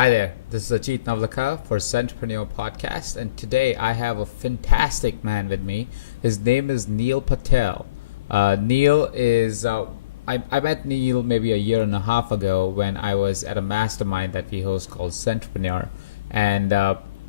Hi there, this is Ajit Nawalkha for Entrepreneur Podcast, and today I have a fantastic man with me. His name is Neil Patel. Neil is, I met Neil maybe a year and a half ago when I was at a mastermind that we host called Entrepreneur, and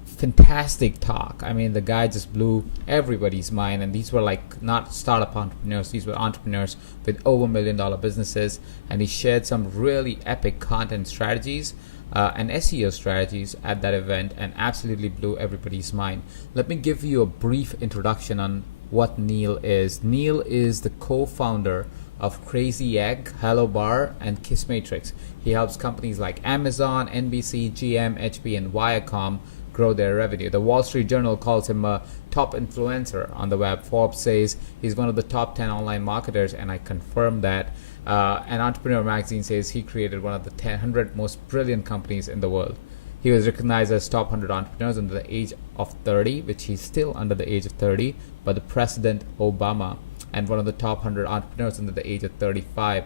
fantastic talk. I mean, the guy just blew everybody's mind, and these were like not startup entrepreneurs, these were entrepreneurs with over $1 million businesses, and he shared some really epic content strategies and SEO strategies at that event and absolutely blew everybody's mind. Let me give you a brief introduction on what Neil is. Neil is the co-founder of Crazy Egg, Hello Bar, and Kiss Matrix. He helps companies like Amazon, NBC, GM, HP, and Viacom grow their revenue. The Wall Street Journal calls him a top influencer on the web. Forbes says he's one of the top 10 online marketers, and I confirm that. And Entrepreneur Magazine says he created one of the 100 most brilliant companies in the world. He was recognized as top 100 entrepreneurs under the age of 30, which he's still under the age of 30, by the President Obama, and one of the top 100 entrepreneurs under the age of 35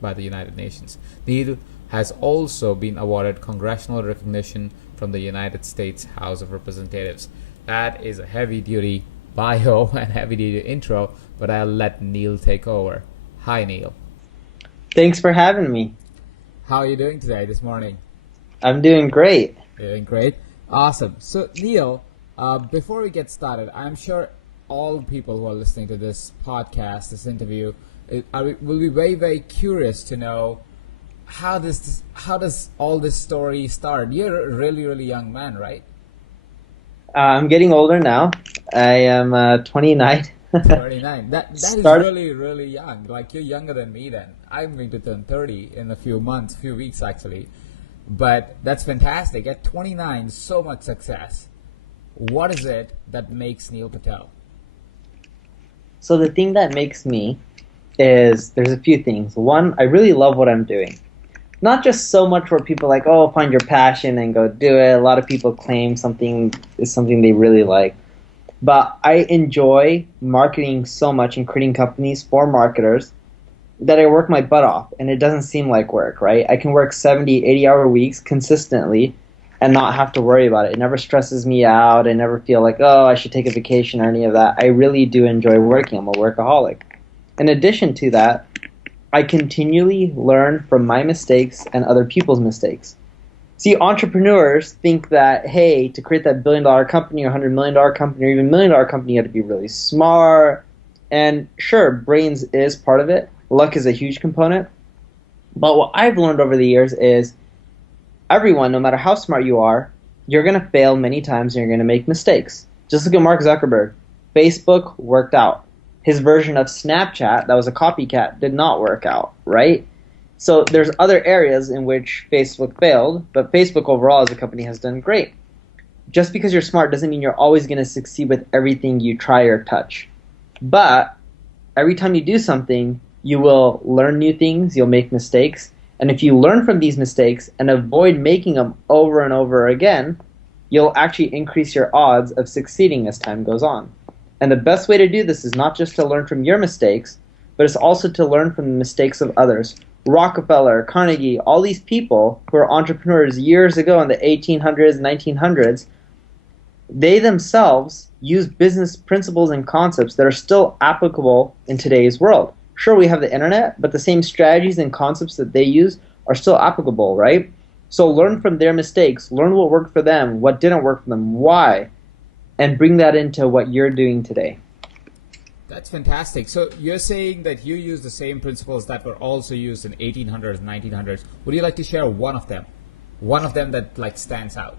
by the United Nations. Neil has also been awarded congressional recognition from the United States House of Representatives. That is a heavy-duty bio and heavy-duty intro, but I'll let Neil take over. Hi, Neil. Thanks for having me. How are you doing today, this morning? I'm doing great. Doing great. Awesome. So, Neil, before we get started, I'm sure all people who are listening to this podcast, this interview, will be very, very curious to know how does all this story start? You're a really, really young man, right? I'm getting older now. I am 29. 29. That is really, really young. Like, you're younger than me then. I'm going to turn 30 in a few weeks actually. But that's fantastic. At 29, so much success. What is it that makes Neil Patel? So the thing that makes me is there's a few things. One, I really love what I'm doing. Not just so much where people are like, oh, find your passion and go do it. A lot of people claim something is something they really like. But I enjoy marketing so much and creating companies for marketers that I work my butt off, and it doesn't seem like work, right? I can work 70, 80-hour weeks consistently and not have to worry about it. It never stresses me out. I never feel like, oh, I should take a vacation or any of that. I really do enjoy working. I'm a workaholic. In addition to that, I continually learn from my mistakes and other people's mistakes. See, entrepreneurs think that, hey, to create that billion-dollar company or $100 million company or even million-dollar company, you have to be really smart. And sure, brains is part of it. Luck is a huge component. But what I've learned over the years is everyone, no matter how smart you are, you're going to fail many times and you're going to make mistakes. Just look at Mark Zuckerberg. Facebook worked out. His version of Snapchat, that was a copycat, did not work out, right? So there's other areas in which Facebook failed, but Facebook overall as a company has done great. Just because you're smart doesn't mean you're always going to succeed with everything you try or touch. But every time you do something, you will learn new things, you'll make mistakes, and if you learn from these mistakes and avoid making them over and over again, you'll actually increase your odds of succeeding as time goes on. And the best way to do this is not just to learn from your mistakes, but it's also to learn from the mistakes of others. Rockefeller, Carnegie, all these people who are entrepreneurs years ago in the 1800s, 1900s, they themselves use business principles and concepts that are still applicable in today's world. Sure, we have the internet, but the same strategies and concepts that they use are still applicable, right? So learn from their mistakes, learn what worked for them, what didn't work for them, why, and bring that into what you're doing today. That's fantastic. So you're saying that you use the same principles that were also used in 1800s, 1900s. Would you like to share one of them? One of them that like stands out?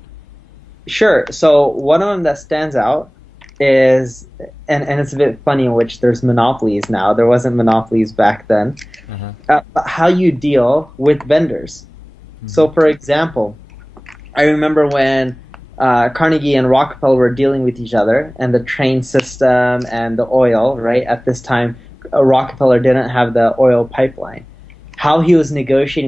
Sure. So one of them that stands out is, and it's a bit funny in which there's monopolies now. There wasn't monopolies back then. How you deal with vendors. Mm-hmm. So for example, I remember when Carnegie and Rockefeller were dealing with each other and the train system and the oil, right? At this time, Rockefeller didn't have the oil pipeline. How he was negotiating